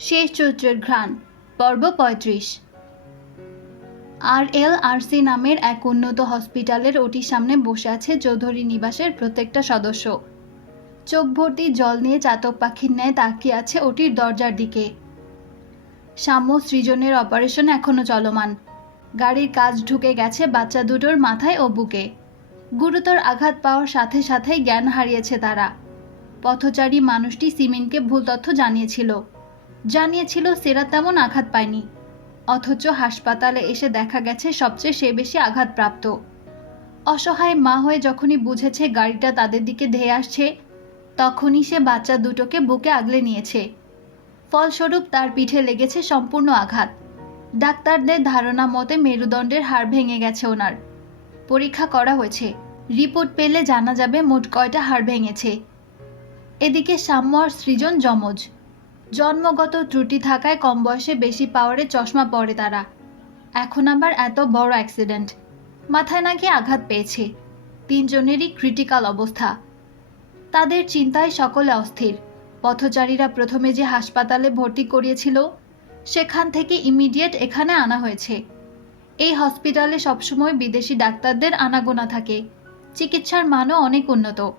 শেষ চৈত্রের ঘ্রাণ, পর্ব পঁয়ত্রিশ। আর এল আর সি নামের এক উন্নত হসপিটালের ওটির সামনে বসে আছে চৌধুরী নিবাসের প্রত্যেকটা সদস্য। চোখ ভর্তি জল নিয়ে চাতক পাখির ন্যায় তাকিয়ে আছে ওটির দরজার দিকে। সাম্য সৃজনের অপারেশন এখনও চলমান। গাড়ির কাজ ঢুকে গেছে বাচ্চা দুটোর মাথায় ও বুকে। গুরুতর আঘাত পাওয়ার সাথে সাথেই জ্ঞান হারিয়েছে তারা। পথচারী মানুষটি সিমেনকে ভুল তথ্য জানিয়েছিল। জানিয়েছিল সেরা তেমন আঘাত পায়নি। অথচ হাসপাতালে এসে দেখা গেছে সবচেয়ে সে বেশি আঘাতপ্রাপ্ত। অসহায় মা হয়ে যখনই বুঝেছে গাড়িটা তাদের দিকে ধেয়ে আসছে, তখনই সে বাচ্চা দুটোকে বুকে আগলে নিয়েছে। ফলস্বরূপ তার পিঠে লেগেছে সম্পূর্ণ আঘাত। ডাক্তারদের ধারণা মতে মেরুদণ্ডের হাড় ভেঙে গেছে ওনার। পরীক্ষা করা হয়েছে। রিপোর্ট পেলে জানা যাবে মোট কয়টা হাড় ভেঙেছে। এদিকে সাম্য আর সৃজন যমজ। জন্মগত ত্রুটি থাকায় কম বয়সে বেশি পাওয়ারে চশমা পরে তারা। এখন আবার এত বড় অ্যাক্সিডেন্ট মাথায় নাকি আঘাত পেয়েছে। তিনজনেরই ক্রিটিক্যাল অবস্থা। তাদের চিন্তায় সকলে অস্থির। পথচারীরা প্রথমে যে হাসপাতালে ভর্তি করিয়েছিল, সেখান থেকে ইমিডিয়েট এখানে আনা হয়েছে। এই হসপিটালে সবসময় বিদেশি ডাক্তারদের আনাগোনা থাকে। চিকিৎসার মানও অনেক উন্নত।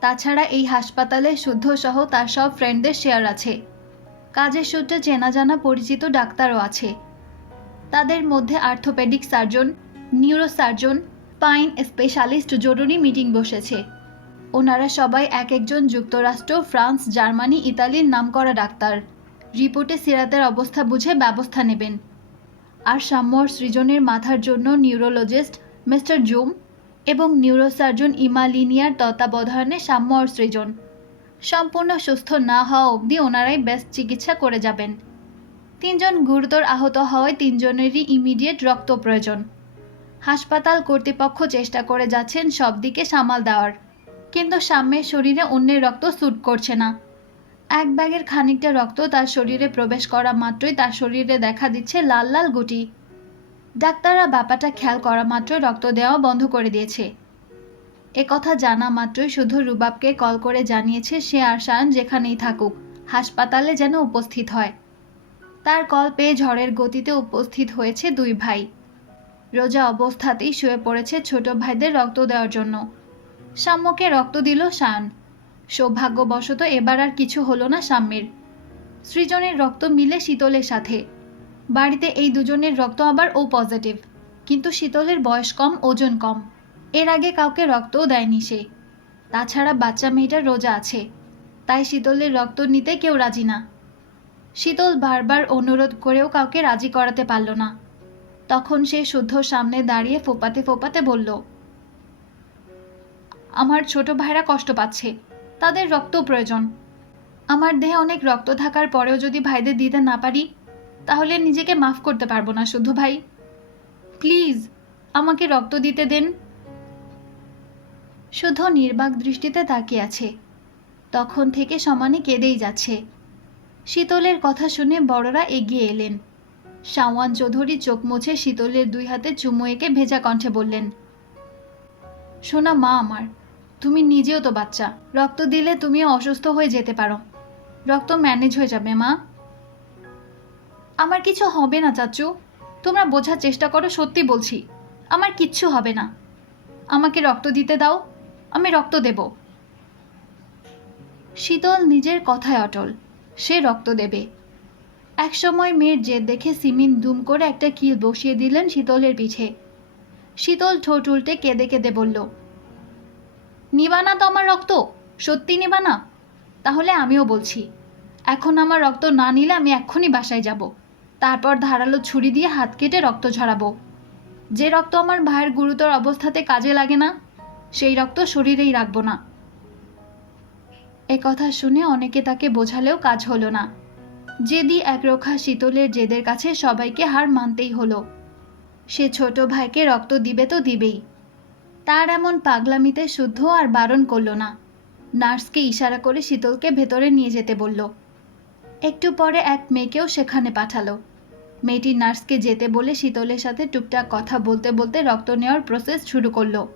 তাছাড়া এই হাসপাতালে শুদ্ধ সহ তার সব ফ্রেন্ডদের শেয়ার আছে। কাজের সূত্রে চেনা জানা পরিচিত ডাক্তারও আছে। তাদের মধ্যে orthopedic surgeon neuro surgeon pain specialist জরুরি মিটিং বসেছে। ওনারা সবাই এক একজন যুক্তরাষ্ট্র, ফ্রান্স, জার্মানি, ইতালির নামকরা ডাক্তার। রিপোর্টে সিরাতের অবস্থা বুঝে ব্যবস্থা নেবেন। আর সাম্যর সৃজনের মাথার জন্য নিউরোলজিস্ট মিস্টার জুম এবং নিউরোসার্জন ইমালিনিয়ার তত্ত্বাবধানে সাম্য সৃজন। সম্পূর্ণ সুস্থ না হওয়া অবধি ওনারাই বেস্ট চিকিৎসা করে যাবেন। তিনজন গুরুতর আহত হওয়ায় তিনজনেরই ইমিডিয়েট রক্ত প্রয়োজন। হাসপাতাল কর্তৃপক্ষ চেষ্টা করে যাচ্ছেন সব দিকে সামাল দেওয়ার। কিন্তু সাম্যের শরীরে অন্যের রক্ত স্যুট করছে না। এক ব্যাগের খানিকটা রক্ত তার শরীরে প্রবেশ করা মাত্রই তার শরীরে দেখা দিচ্ছে লাল লাল গুটি। ডাক্তাররা ব্যাপারটা খেয়াল করা মাত্রই রক্ত দেওয়া বন্ধ করে দিয়েছে। এ কথা জানা মাত্রই শুধু রুবাবকে কল করে জানিয়েছে সে আর যেখানেই থাকুক, হাসপাতালে যেন উপস্থিত হয়। তার কল পেয়ে ঝড়ের গতিতে উপস্থিত হয়েছে দুই ভাই। রোজা অবস্থাতেই শুয়ে পড়েছে ছোট ভাইদের রক্ত দেওয়ার জন্য। সাম্যকে রক্ত দিল শায়ন সৌভাগ্যবশত এবার আর কিছু হলো না সাম্যের। সৃজনের রক্ত মিলে শীতলের সাথে। বাড়িতে এই দুজনের রক্ত আবার ও পজিটিভ। কিন্তু শীতলের বয়স কম, ওজন কম। এর আগে কাউকে রক্তও দেয়নি সে। তাছাড়া বাচ্চা মেয়েটার রোজা আছে, তাই শীতলের রক্ত নিতে কেউ রাজি না। শীতল বারবার অনুরোধ করেও কাউকে রাজি করাতে পারল না। তখন সে শুদ্ধ সামনে দাঁড়িয়ে ফোপাতে ফোপাতে বলল, আমার ছোট ভাইরা কষ্ট পাচ্ছে, তাদের রক্ত প্রয়োজন। আমার দেহে অনেক রক্ত থাকার পরেও যদি ভাইদের দিতে না পারি, তাহলে নিজেকে মাফ করতে পারব না, শুদ্ধ ভাই। প্লিজ, আমাকে রক্ত দিতে দেন শুধু নির্বাক দৃষ্টিতে তাকিয়ে আছে তখন থেকে সমানে কেঁদেই যাচ্ছে। শীতলের কথা শুনে বড়রা এগিয়ে এলেন। সাওয়ান চৌধুরী চোখ মুছে শীতলের দুই হাতে চুমু এঁকে ভেজা কণ্ঠে বললেন, শোনা মা আমার, তুমি নিজেও তো বাচ্চা। রক্ত দিলে তুমিও অসুস্থ হয়ে যেতে পারো। রক্ত ম্যানেজ হয়ে যাবে মা। আমার কিছু হবে না চাচু। তোমরা বোঝার চেষ্টা করো, সত্যি বলছি। আমার কিচ্ছু হবে না। আমাকে রক্ত দিতে দাও। আমি রক্ত দেব। শীতল নিজের কথায় অটল। সে রক্ত দেবে। একসময় মেয়ের জেদ দেখে সিমিন দুম করে একটা কিল বসিয়ে দিলেন শীতলের পিঠে। শীতল ঠোঁট উল্টে কেঁদে কেঁদে বলল নিবা না তো আমার রক্ত, সত্যি নিবানা? তাহলে আমিও বলছি। এখন আমার রক্ত না নিলে আমি এক্ষুনি বাসায় যাব। তারপর ধারালো ছুরি দিয়ে হাত কেটে রক্ত ঝরাবো। যে রক্ত আমার ভাইয়ের গুরুতর অবস্থাতে কাজে লাগে না সেই রক্ত শরীরেই রাখব না। এ কথা শুনে অনেকে তাকে বোঝালেও কাজ হলো না। জেদি একরোখা শীতলের জেদের কাছে সবাইকে হার মানতেই হলো। সে ছোট ভাইকে রক্ত দিবে তো দিবেই। তার এমন পাগলামিতে শুদ্ধ আর বারণ করল না। নার্সকে ইশারা করে শীতলকে ভেতরে নিয়ে যেতে বলল। একটু পরে এক মেয়েকেও সেখানে পাঠালো। মেয়েটি নার্সকে যেতে বলে শীতলের সাথে টুকটাক কথা বলতে বলতে রক্ত নেওয়ার প্রসেস শুরু করল।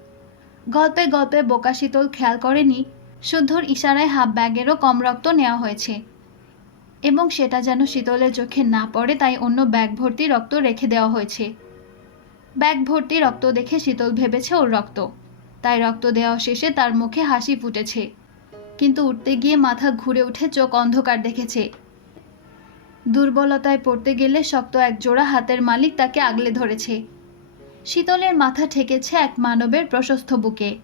গল্পে গল্পে বোকা শীতল খেয়াল করেনি, শুদ্ধর ইশারায় হাফ ব্যাগেরও কম রক্ত নেওয়া হয়েছে। এবং সেটা যেন শীতলের চোখে না পড়ে তাই অন্য ব্যাগ ভর্তি রক্ত রেখে দেওয়া হয়েছে। ব্যাগ ভর্তি রক্ত দেখে শীতল ভেবেছে ওর রক্ত। তাই রক্ত দেওয়া শেষে তার মুখে হাসি ফুটেছে। কিন্তু উঠতে গিয়ে মাথা ঘুরে উঠে চোখ অন্ধকার দেখেছে। দুর্বলতায় পড়তে গেলে শক্ত এক জোড়া হাতের মালিক তাকে আগলে ধরেছে। শীতলের মাথা ঠেকেছে এক মানবের প্রশস্ত বুকে।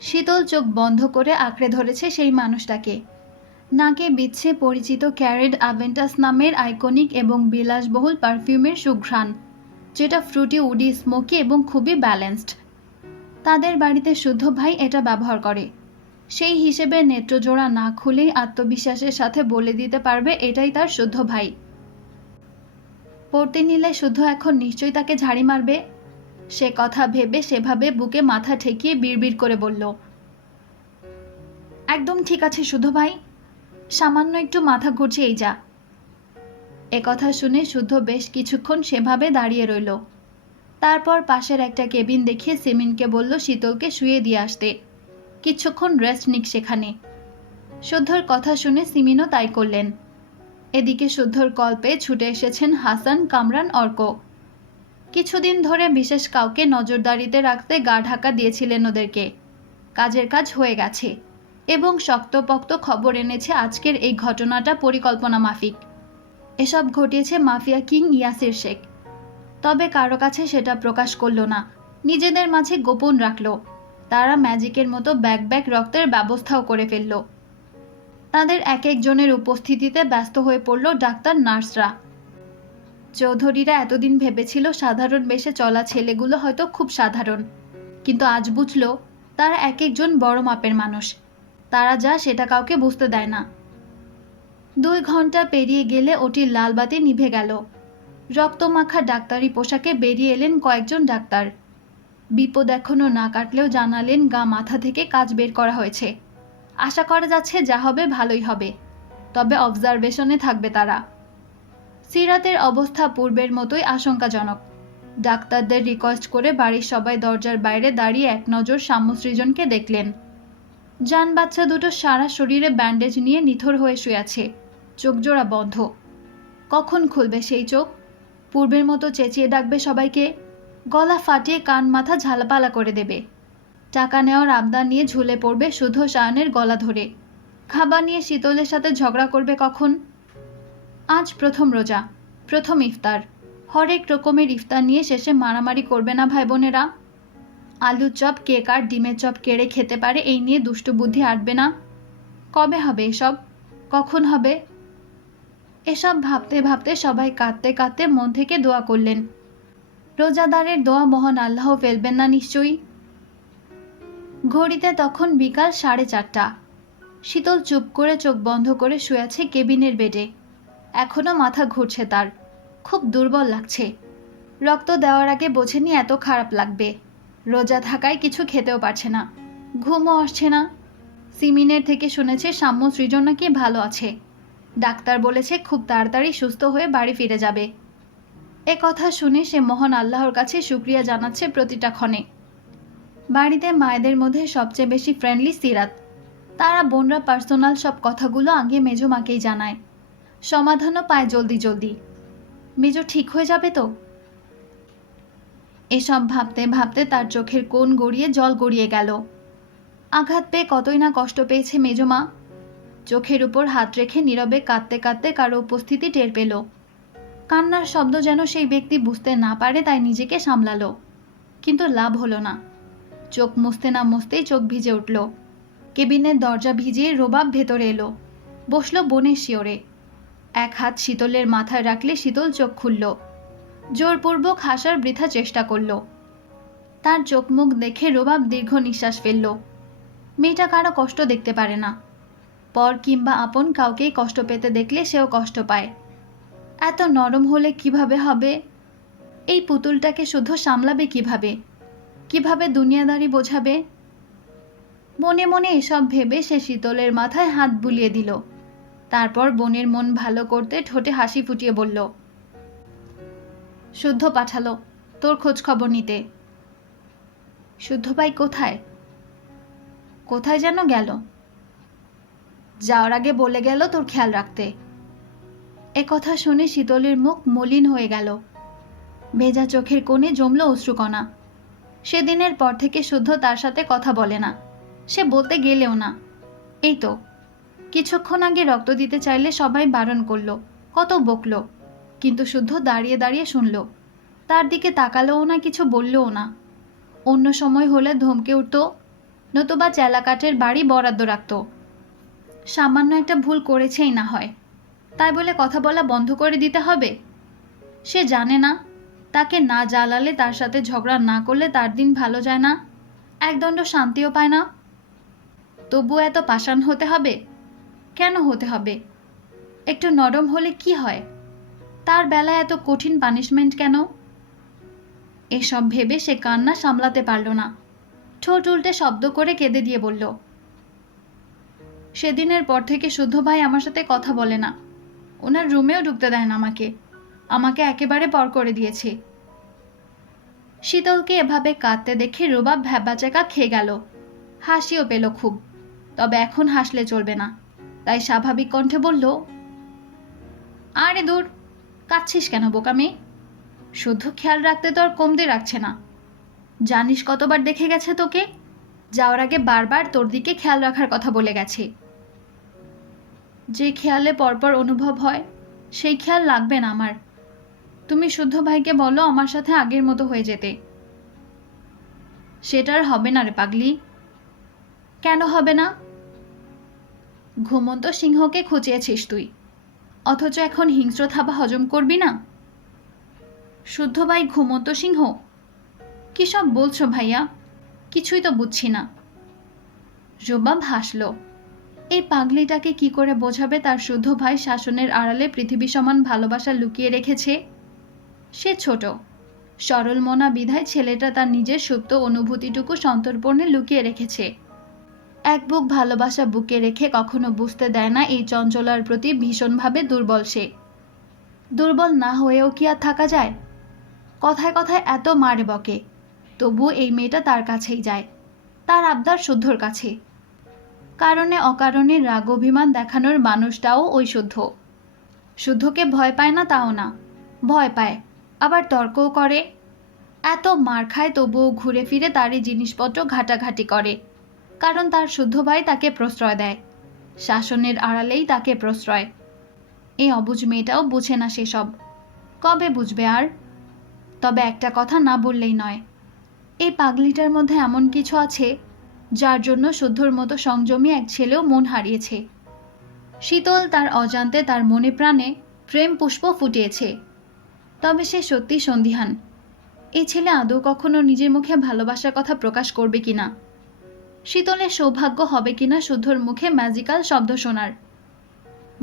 শীতল চোখ বন্ধ করে আঁকড়ে ধরেছে সেই মানুষটাকে। নাকে বিচ্ছে পরিচিত ক্যারেড আভেন্টাস নামের আইকনিক এবং বিলাসবহুল পারফিউমের সুঘ্রাণ, যেটা ফ্রুটি, উডি, স্মোকি এবং খুবই ব্যালেন্সড। তাদের বাড়িতে শুদ্ধ ভাই এটা ব্যবহার করে। সেই হিসেবে নেত্রজোড়া না খুলেই আত্মবিশ্বাসের সাথে বলে দিতে পারবে এটাই তার শুদ্ধ ভাই। পড়তে নিলে শুদ্ধ এখন নিশ্চয়ই তাকে ঝাড়ি মারবে। সে কথা ভেবে সেভাবে বুকে মাথা ঠেকিয়ে বিড়বিড় করে বলল, একদম ঠিক আছে শুধু ভাই, সামান্য একটু মাথা ঘুরছে এই যা। এ কথা শুনে শুদ্ধ বেশ কিছুক্ষণ সেভাবে দাঁড়িয়ে রইল। তারপর পাশের একটা কেবিন দেখিয়ে সিমিনকে বলল, শীতলকে শুয়ে দিয়ে আসতে। কিছুক্ষণ রেস্ট নিক সেখানে। শুদ্ধর কথা শুনে সিমিনও তাই করলেন। এদিকে শুদ্ধর কল্পে ছুটে এসেছেন হাসান, কামরান, অর্ক। কিছুদিন ধরে বিশেষ কাউকে নজরদারিতে রাখতে গা ঢাকা দিয়েছিলেন ওদেরকে। কাজের কাজ হয়ে গেছে এবং শক্তপোক্ত খবর এনেছে আজকের এই ঘটনাটা পরিকল্পনা মাফিক। এসব ঘটিয়েছে মাফিয়া কিং ইয়াসির শেখ। তবে কারও কাছে সেটা প্রকাশ করল না। নিজেদের মাঝে গোপন রাখল। তারা ম্যাজিকের মতো ব্যাগ ব্যাগ রক্তের ব্যবস্থাও করে ফেলল। তাদের এক একজনের উপস্থিতিতে ব্যস্ত হয়ে পড়ল ডাক্তার নার্সরা। চৌধুরীরা এতদিন ভেবেছিল সাধারণ বেশে চলা ছেলেগুলো হয়তো খুব সাধারণ। কিন্তু আজ বুঝল, তারা এক একজন বড় মাপের মানুষ। তারা যা সেটা কাউকে বুঝতে দেয় না। দুই ঘণ্টা পেরিয়ে গেলে ওটির লাল বাতি নিভে গেল। রক্তমাখা ডাক্তারি পোশাকে বেরিয়ে এলেন কয়েকজন ডাক্তার। বিপদ এখনও না কাটলেও জানালেন গা মাথা থেকে কাজ বের করা হয়েছে। আশা করা যাচ্ছে যা হবে ভালোই হবে। তবে অবজারভেশনে থাকবে তারা। সিরাতের অবস্থা পূর্বের মতোই আশঙ্কাজনক। ডাক্তারদের রিকোয়েস্ট করে বাড়ির সবাই দরজার বাইরে দাঁড়িয়ে এক নজর সাম্যসৃজনকে দেখলেন। যান বাচ্চা দুটো সারা শরীরে ব্যান্ডেজ নিয়ে নিথর হয়ে শুয়ে আছে। চোখ জোড়া বন্ধ। কখন খুলবে সেই চোখ? পূর্বের মতো চেঁচিয়ে ডাকবে সবাইকে। গলা ফাটিয়ে কান মাথা ঝালাপালা করে দেবে। টাকা নেওয়ার আবদার নিয়ে ঝুলে পড়বে শুধু সায়নের গলা ধরে। খাবার নিয়ে শীতলের সাথে ঝগড়া করবে কখন? আজ প্রথম রোজা, প্রথম ইফতার। হরেক রকমের ইফতার নিয়ে শেষে মারামারি করবে না ভাই বোনেরা আলুর চপ কেক আর ডিমের চপ কেড়ে খেতে পারে এই নিয়ে দুষ্টু বুদ্ধি আটবে না। কবে হবে এসব? কখন হবে? এসব ভাবতে ভাবতে সবাই কাঁদতে কাঁদতে মন থেকে দোয়া করলেন। রোজাদারের দোয়া মহান আল্লাহ ফেলবেন না নিশ্চয়ই। ঘড়িতে তখন বিকাল সাড়ে চারটা। শীতল চুপ করে চোখ বন্ধ করে শুয়ে আছে কেবিনের বেডে। এখনও মাথা ঘুরছে তার। খুব দুর্বল লাগছে। রক্ত দেওয়ার আগে বোঝেনি এত খারাপ লাগবে। রোজা থাকায় কিছু খেতেও পারছে না। ঘুমও আসছে না। সিমিনের থেকে শুনেছে সাম্য সৃজন নাকি ভালো আছে। ডাক্তার বলেছে খুব তাড়াতাড়ি সুস্থ হয়ে বাড়ি ফিরে যাবে। এ কথা শুনে সে মহান আল্লাহর কাছে শুক্রিয়া জানাচ্ছে প্রতিটা ক্ষণে। বাড়িতে মায়েদের মধ্যে সবচেয়ে বেশি ফ্রেন্ডলি সিরাত। তারা বোনরা পার্সোনাল সব কথাগুলো আগে মেজো মাকেই জানায়। সমাধানও পায় জলদি জলদি। মেজো ঠিক হয়ে যাবে তো? এসব ভাবতে ভাবতে তার চোখের কোণ গড়িয়ে জল গড়িয়ে গেল। আঘাত পেয়ে কতই না কষ্ট পেয়েছে মেজমা চোখের উপর হাত রেখে নীরবে কাঁদতে কাঁদতে কারও উপস্থিতি টের পেল। কান্নার শব্দ যেন সেই ব্যক্তি বুঝতে না পারে তাই নিজেকে সামলালো। কিন্তু লাভ হলো না। চোখ মুছতে না মুছতেই চোখ ভিজে উঠল। কেবিনের দরজা ভিজিয়ে রোবাব ভেতরে এলো। বসল বনের শিওরে এক হাত শীতলের মাথায় রাখলে শীতল চোখ খুলল। জোরপূর্বক হাসার বৃথা চেষ্টা করল। তার চোখ মুখ দেখে রোবাব দীর্ঘ নিঃশ্বাস ফেলল। মেয়েটা কারও কষ্ট দেখতে পারে না। পর কিংবা আপন কাউকেই কষ্ট পেতে দেখলে সেও কষ্ট পায়। এত নরম হলে কীভাবে হবে? এই পুতুলটাকে শুধু সামলাবে কীভাবে? কীভাবে দুনিয়াদারি বোঝাবে? মনে মনে এসব ভেবে সে শীতলের মাথায় হাত বুলিয়ে দিল। তারপর বোনের মন ভালো করতে ঠোঁটে হাসি ফুটিয়ে বলল, শুদ্ধ পাঠালো, তোর খোঁজ খবর নিতে। শুদ্ধ ভাই কোথায়? কোথায় যেন গেল। যাওয়ার আগে বলে গেল তোর খেয়াল রাখতে। এ কথা শুনে শীতলের মুখ মলিন হয়ে গেল। ভেজা চোখের কোণে জমল অশ্রুকণা। সেদিনের পর থেকে শুদ্ধ তার সাথে কথা বলে না। সে বলতে গেলেও না। এই তো কিছুক্ষণ আগে রক্ত দিতে চাইলে সবাই বারণ করল, কত বকল। কিন্তু শুদ্ধ দাঁড়িয়ে দাঁড়িয়ে শুনল, তার দিকে তাকালোও না, কিছু বললও না। অন্য সময় হলে ধমকে উঠত, নতুবা চেলাকাঠের বাড়ি বরাদ্দ রাখত। সামান্য একটা ভুল করেছেই না হয়। তাই বলে কথা বলা বন্ধ করে দিতে হবে? সে জানে না, তাকে না জ্বালালে তার সাথে ঝগড়া না করলে তার দিন ভালো যায় না, একদণ্ড শান্তিও পায় না। তবু এত পাষাণ হতে হবে? কেন হতে হবে? একটু নরম হলে কি হয়? তার বেলায় এত কঠিন পানিশমেন্ট কেন? এসব ভেবে সে কান্না সামলাতে পারল না। ঠোঁট উল্টে শব্দ করে কেঁদে দিয়ে বলল, সেদিনের পর থেকে শুদ্ধ ভাই আমার সাথে কথা বলে না। ওনার রুমেও ঢুকতে দেয় না আমাকে। আমাকে একেবারে পর করে দিয়েছে। শীতলকে এভাবে কাঁদতে দেখে রুবাব ভ্যাবাচাকা খেয়ে গেল। হাসিও পেল খুব। তবে এখন হাসলে চলবে না। তাই স্বাভাবিক কণ্ঠে বলল, আরে দূর, কাঁদছিস কেন বোকা মেয়ে? শুধু খেয়াল রাখতে তো আর কমতে রাখছে না। জানিস কতবার দেখে গেছে তোকে? যাওয়ার আগে বারবার তোর দিকে খেয়াল রাখার কথা বলে গেছে। যে খেয়ালে পরপর অনুভব হয়, সেই খেয়াল লাগবে না আমার। তুমি শুদ্ধ ভাইকে বলো আমার সাথে আগের মতো হয়ে যেতে। সেটা আর হবে না রে পাগলি। কেন হবে না? ঘুমন্ত সিংহকে খুঁচিয়েছিস তুই। অথচ এখন হিংস্র থাবা হজম করবি না। শুদ্ধ ভাই, ঘুমন্ত সিংহ, কি সব বলছো ভাইয়া? কিছুই তো বুঝছি না। রোবাব হাসল এই পাগলিটাকে কি করে বোঝাবে তার শুদ্ধ ভাই শাসনের আড়ালে পৃথিবী সমান ভালোবাসা লুকিয়ে রেখেছে? সে ছোট। সরল মনা বিধায় ছেলেটা তার নিজের সুপ্ত অনুভূতিটুকু সন্তর্পণে লুকিয়ে রেখেছে। এক বুক ভালোবাসা বুকে রেখে কখনো বুঝতে দেয় না এই চঞ্চলার প্রতি ভীষণভাবে দুর্বল সে। দুর্বল না হয়েও কি আর থাকা যায়? কথায় কথায় এত মারে বকে, তবুও এই মেয়েটা তার কাছেই যায়, তার আবদার শুদ্ধর কাছে। কারণে অকারণে রাগ অভিমান দেখানোর মানুষটাও ওই শুদ্ধ। শুদ্ধকে ভয় পায় না তাও না, ভয় পায়, আবার তর্কও করে। এত মার খায় তবুও ঘুরে ফিরে তারই জিনিসপত্র ঘাটাঘাটি করে। কারণ তার শুদ্ধ ভাই তাকে প্রশ্রয় দেয়। শাসনের আড়ালেই তাকে প্রশ্রয়। এই অবুঝ মেয়েটাও বুঝে না সেসব। কবে বুঝবে আর? তবে একটা কথা না বললেই নয়। এই পাগলিটার মধ্যে এমন কিছু আছে, যার জন্য শুদ্ধর মতো সংযমী এক ছেলেও মন হারিয়েছে। শীতল তার অজান্তে তার মনে প্রাণে প্রেম পুষ্প ফুটিয়েছে। তবে সে সত্যি সন্দিহান। এই ছেলে আদৌ কখনো নিজের মুখে ভালোবাসার কথা প্রকাশ করবে কিনা? শীতলের সৌভাগ্য হবে কিনা শুদ্ধর মুখে ম্যাজিক্যাল শব্দ শোনার।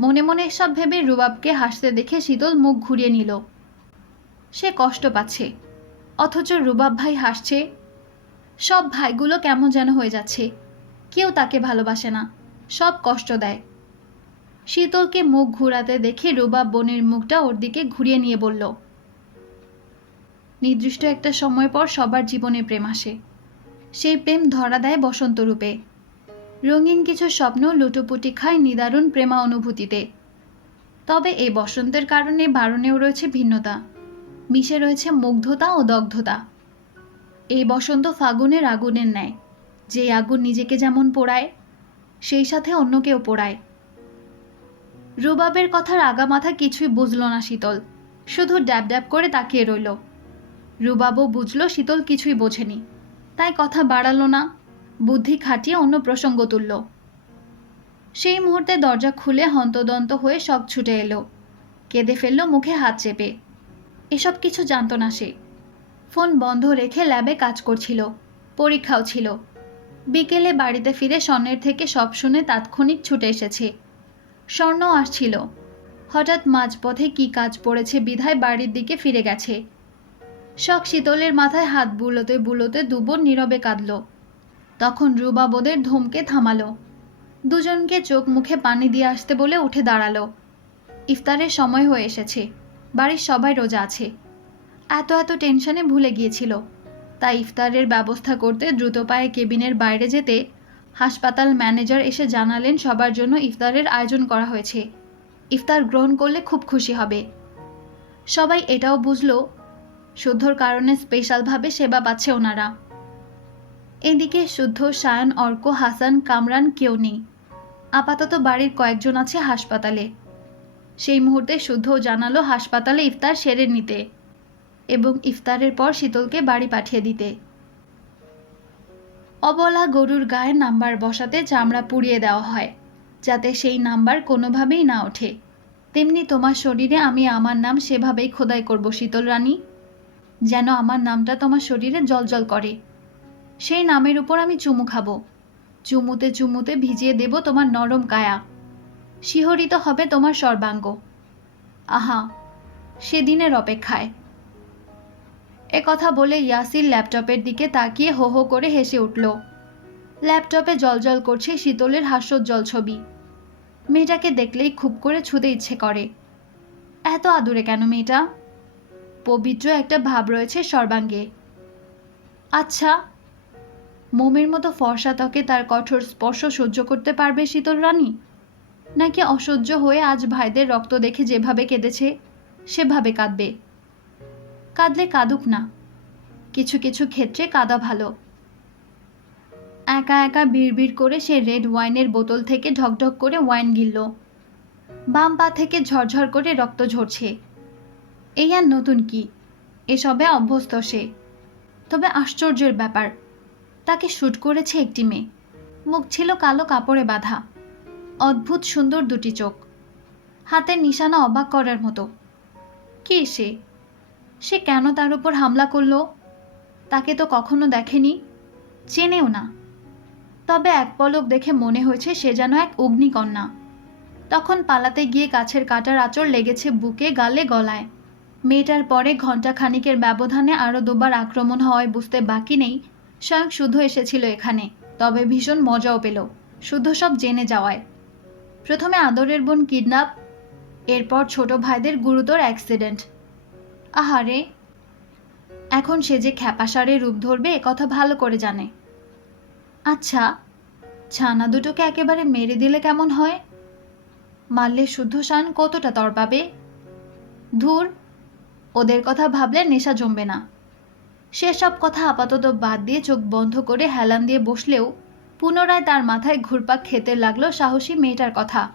মনে মনে সব ভেবে রুবাবকে হাসতে দেখে শীতল মুখ ঘুরিয়ে নিল। সে কষ্ট পাচ্ছে। অথচ রুবাব ভাই হাসছে, সব ভাইগুলো কেমন যেন হয়ে যাচ্ছে। কেউ তাকে ভালোবাসে না, সব কষ্ট দেয়। শীতলকে মুখ ঘুরাতে দেখে রুবাব বোনের মুখটা ওর দিকে ঘুরিয়ে নিয়ে বলল, নির্দিষ্ট একটা সময় পর সবার জীবনে প্রেম আসে। সেই প্রেম ধরা দেয় বসন্ত রূপে। রঙিন কিছু স্বপ্ন লুটোপুটি খায় নিদারুণ প্রেমা অনুভূতিতে। তবে এই বসন্তের কারণে বারণেও রয়েছে ভিন্নতা। মিশে রয়েছে মুগ্ধতা ও দগ্ধতা। এই বসন্ত ফাগুনের আগুনের ন্যায়। যে আগুন নিজেকে যেমন পোড়ায়, সেই সাথে অন্যকেও পোড়ায়। রুবাবের কথার আগামাথা কিছুই বুঝল না শীতল। শুধু ড্যাব ড্যাব করে তাকিয়ে রইল। রুবাবও বুঝল শীতল কিছুই বোঝেনি। তাই কথা বাড়ালো না। বুদ্ধি খাটিয়ে অন্য প্রসঙ্গ তুলল। সেই মুহূর্তে দরজা খুলে হন্তদন্ত হয়ে সব ছুটে এলো। কেঁদে ফেলল, মুখে হাত চেপে। এসব কিছু জানত না সে। ফোন বন্ধ রেখে ল্যাবে কাজ করছিল। পরীক্ষাও ছিল। বিকেলে বাড়িতে ফিরে স্বর্ণের থেকে সব শুনে তাৎক্ষণিক ছুটে এসেছে। স্বর্ণ আসছিল। হঠাৎ মাঝপথে কি কাজ পড়েছে বিধায় বাড়ির দিকে ফিরে গেছে। শখ শীতলের মাথায় হাত বুলোতে বুলোতে দুবোন নীরবে কাঁদল। তখন রুবাবোদের ধমকে থামালো। দুজনকে চোখ মুখে পানি দিয়ে আসতে বলে উঠে দাঁড়াল। ইফতারের সময় হয়ে এসেছে। বাড়ির সবাই রোজা আছে। এত এত টেনশনে ভুলে গিয়েছিল। তাই ইফতারের ব্যবস্থা করতে দ্রুত পায়ে কেবিনের বাইরে যেতে হাসপাতাল ম্যানেজার এসে জানালেন সবার জন্য ইফতারের আয়োজন করা হয়েছে। ইফতার গ্রহণ করলে খুব খুশি হবে। সবাই এটাও বুঝলো শুদ্ধর কারণে স্পেশালভাবে সেবা পাচ্ছে ওনারা। এদিকে শুদ্ধ, সায়ন, অর্ক, হাসান, কামরান কেউ নেই। আপাতত বাড়ির কয়েকজন আছে হাসপাতালে। সেই মুহূর্তে শুদ্ধ জানালো হাসপাতালে ইফতার সেরে নিতে এবং ইফতারের পর শীতলকে বাড়ি পাঠিয়ে দিতে। অবলা গরুর গায়ে নাম্বার বসাতে চামড়া পুড়িয়ে দেওয়া হয়, যাতে সেই নাম্বার কোনোভাবেই না ওঠে। তেমনি তোমার শরীরে আমি আমার নাম সেভাবেই খোদাই করব, শীতল রানী। যেন আমার নামটা তোমার শরীরে জলজল করে। সেই নামের উপর আমি চুমু খাব। চুমুতে চুমুতে ভিজিয়ে দেব তোমার নরম কায়া। শিহরিত হবে তোমার সর্বাঙ্গ। আহা, সেদিনের অপেক্ষায়। এ কথা বলে ইয়াসির ল্যাপটপের দিকে তাকিয়ে হো হো করে হেসে উঠল। ল্যাপটপে জলজল করছে শীতলের হাস্যোজ্জ্বল ছবি। মেয়েটাকে দেখলেই খুব করে ছুতে ইচ্ছে করে। এত আদুরে কেন মেয়েটা? পবিত্র একটা ভাব রয়েছে সর্বাঙ্গে। আচ্ছা মোমের মতো ফর্সা ত্বকে তার কঠোর স্পর্শ সহ্য করতে পারবে শীতল রানী? নাকি অসহ্য হয়ে আজ ভাইদের রক্ত দেখে যেভাবে কেঁদেছে, সেভাবে কাঁদবে? কাঁদলে কাঁদুক না। কিছু কিছু ক্ষেত্রে কাঁদা ভালো। একা একা বিড়বিড় করে সে রেড ওয়াইনের বোতল থেকে ঢকঢক করে ওয়াইন গিলল। বাম পা থেকে ঝরঝর করে রক্ত ঝরছে। এই আর নতুন কি? এসবে অভ্যস্ত সে। তবে আশ্চর্যের ব্যাপার, তাকে শ্যুট করেছে একটি মেয়ে। মুখ ছিল কালো কাপড়ে বাঁধা। অদ্ভুত সুন্দর দুটি চোখ। হাতের নিশানা অবাক করার মতো। কে সে? সে কেন তার উপর হামলা করল? তাকে তো কখনো দেখেনি। চেনেও না। তবে এক পলক দেখে মনে হয়েছে সে যেন এক অগ্নিকন্যা। তখন পালাতে গিয়ে গাছের কাটার আঁচড় লেগেছে বুকে, গালে, গলায়। মেয়েটার পরে ঘণ্টা খানিকের ব্যবধানে আরও দুবার আক্রমণ হওয়ায় বুঝতে বাকি নেই। স্বয়ং শুদ্ধ এসেছিল এখানে। তবে ভীষণ মজাও পেল। শুদ্ধ সব জেনে যাওয়ায়। প্রথমে আদরের বোন কিডন্যাপ, এরপর ছোট ভাইদের গুরুতর অ্যাক্সিডেন্ট। আহারে এখন সে যে খ্যাপাসারে রূপ ধরবে কথা ভালো করে জানে। আচ্ছা ছানা দুটোকে একেবারে মেরে দিলে কেমন হয়? মারলে শুদ্ধ শান কতটা তরপাবে ধুর ওদের কথা ভাবলে নেশা জমবে না। সেসব কথা আপাতত বাদ দিয়ে চোখ বন্ধ করে হেলান দিয়ে বসলেও পুনরায় তার মাথায় ঘুরপাক খেতে লাগল সাহসী মেয়েটার কথা।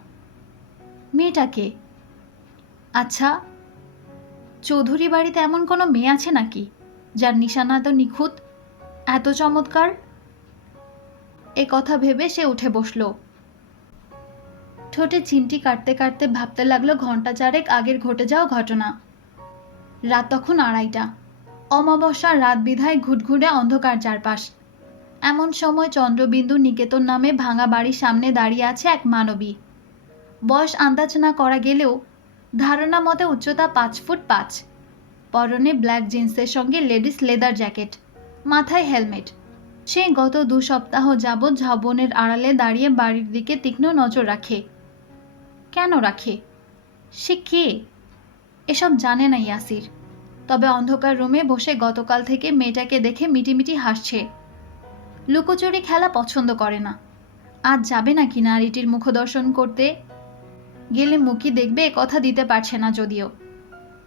মেয়েটাকে আচ্ছা চৌধুরী বাড়িতে এমন কোনো মেয়ে আছে নাকি, যার নিশানা এত নিখুঁত, এত চমৎকার? এ কথা ভেবে সে উঠে বসল। ঠোঁটে চিমটি কাটতে কাটতে ভাবতে লাগল ঘণ্টা চারেক আগের ঘটে যাওয়া ঘটনা। রাত তখন আড়াইটা। অমাবস্যার রাত বিধায় ঘুটঘুরে অন্ধকার চারপাশ। এমন সময় চন্দ্রবিন্দু নিকেতন নামে ভাঙা বাড়ির সামনে দাঁড়িয়ে আছে এক মানবী। বয়স আন্দাজ না করা গেলেও ধারণা মতে উচ্চতা পাঁচ ফুট পাঁচ। পরনে ব্ল্যাক জিন্সের সঙ্গে লেডিস লেদার জ্যাকেট, মাথায় হেলমেট। সে গত দু সপ্তাহ যাবৎ ঝাবনের আড়ালে দাঁড়িয়ে বাড়ির দিকে তীক্ষ্ণ নজর রাখে। কেন রাখে? সে কে? এসব জানে না ইয়াসির। তবে অন্ধকার রুমে বসে গতকাল থেকে মেয়েটাকে দেখে মিটিমিটি হাসছে। লুকোচুরি খেলা পছন্দ করে না। আজ যাবে না নাকি নারীটির মুখদর্শন করতে? গেলে মুখই দেখবে কথা দিতে পারছে না যদিও।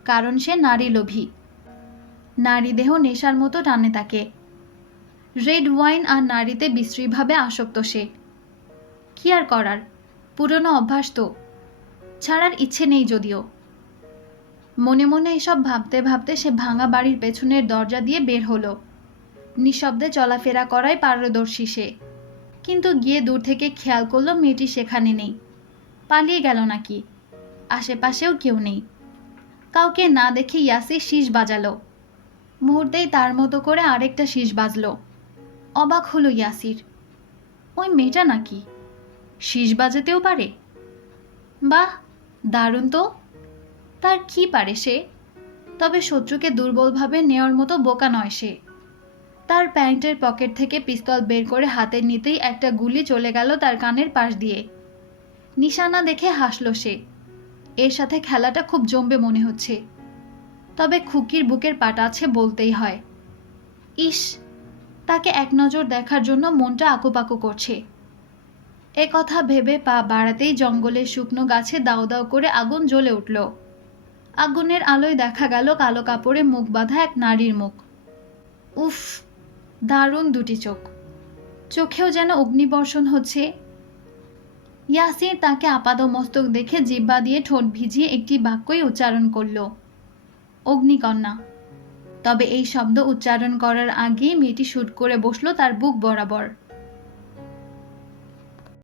কারণ সে নারী লোভী। নারী দেহ নেশার মতো টানে তাকে। রেড ওয়াইন আর নারীতে বিশ্রীভাবে আসক্ত সে। কি আর করার? পুরনো অভ্যাস তো। ছাড়ার ইচ্ছে নেই যদিও। মনে মনে এসব ভাবতে ভাবতে সে ভাঙা বাড়ির পেছনের দরজা দিয়ে বের হলো। নিঃশব্দে চলাফেরা করায় পারদর্শী সে। কিন্তু গিয়ে দূর থেকে খেয়াল করল মেয়েটি সেখানে নেই। পালিয়ে গেল নাকি? আশেপাশেও কেউ নেই। কাউকে না দেখে ইয়াসি শীষ বাজালো। মুহূর্তেই তার মতো করে আরেকটা শীষ বাজলো। অবাক হলো ইয়াসির। ওই মেয়েটা নাকি? শীষ বাজাতেও পারে? বাহ, দারুণ তো। তার কি পারে সে? তবে শত্রুকে দুর্বলভাবে নেওয়ার মতো বোকা নয় সে। তার প্যান্টের পকেট থেকে পিস্তল বের করে হাতে নিতেই একটা গুলি চলে গেল তার কানের পাশ দিয়ে। নিশানা দেখে হাসল সে। এর সাথে খেলাটা খুব জমবে মনে হচ্ছে। তবে খুকির বুকের পাটা আছে বলতেই হয়। ইস, তাকে এক নজর দেখার জন্য মনটা আকুপাকু করছে। এ কথা ভেবে পা বাড়াতেই জঙ্গলের শুকনো গাছে দাও দাও করে আগুন জ্বলে উঠল। আগুনের আলোয় দেখা গেল কালো কাপড়ে মুখ বাঁধা এক নারীর মুখ। উফ, দারুণ দুটি চোখ। চোখেও যেন অগ্নিবর্ষণ হচ্ছে। ইয়াসির তাকে আপাদমস্তক দেখে জিব্বা দিয়ে ঠোঁট ভিজিয়ে একটি বাক্যই উচ্চারণ করল, অগ্নিকন্যা। তবে এই শব্দ উচ্চারণ করার আগেই মেয়েটি শুট করে বসল তার বুক বরাবর।